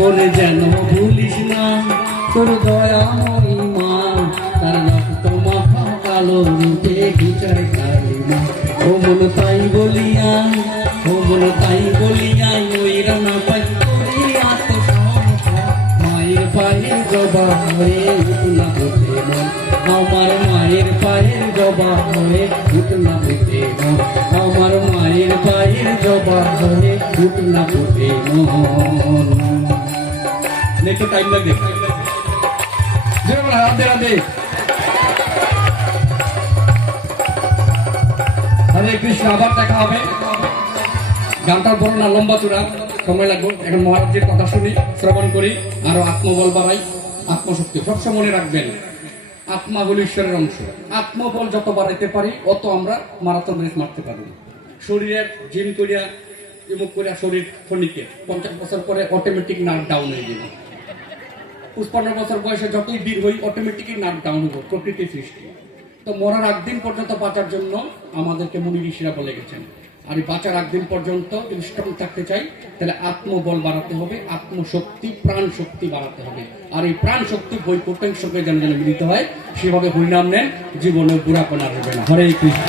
করে যেন ভুলিস না তোর দয়াময়ী মা, তার রক্ত মাখা কালো রূপে ঘুচায় কালিমা। ও মন তাই বলিয়া, ও মন তাই বলিয়া ওই রানা পাই করি আত্মসমর্পণ। মায়ের পায়ে জবা হয়ে উঠলা হতে মন, আমার মায়ের পায়ের জবা হয়ে উঠলা হতে মন, আমার মায়ের পায়ের জবা হয়ে উঠলা হতে মন। একটু টাইম লাগে, রাধে রাধে। হরে কৃষ্ণ, আবার দেখা হবে। গানটার বড় না লম্বা চূড়া, সময় লাগবে। এখন মহারাজের কথা শুনি, শ্রবণ করি, আরো আত্মবল বাড়াই, আত্মশক্তি। সবসময় মনে রাখবেন, আত্মা হল ঈশ্বরের অংশ। আত্মবল যত বাড়াইতে পারি অত আমরা মারাথন রেস মারতে পারি। শরীরের জিম করিয়া এমুক করিয়া শরীর ক্ষণিকে 50 বছর পরে অটোমেটিক নার্ভ ডাউন হয়ে যাবে। 55 বছর বয়সে যতই বীর হই অটোমেটিকই নার্ভ ডাউন হইব, প্রকৃতির সৃষ্টি। তো মরার একদিন পর্যন্ত বাঁচার জন্য আমাদেরকে মুনি ঋষিরা বলে গেছেন। আর এই বাঁচার একদিন পর্যন্ত যদি স্ট্রং থাকতে চাই তাহলে আত্মবল বাড়াতে হবে, আত্মশক্তি প্রাণ শক্তি বাড়াতে হবে। আর এই প্রাণ শক্তি বৈকুণ্ঠের সঙ্গে যেন যেন মিলিত হয়, সেভাবে হরিনাম নেন, জীবনে বুড়াপনা হবে না। হরে কৃষ্ণ।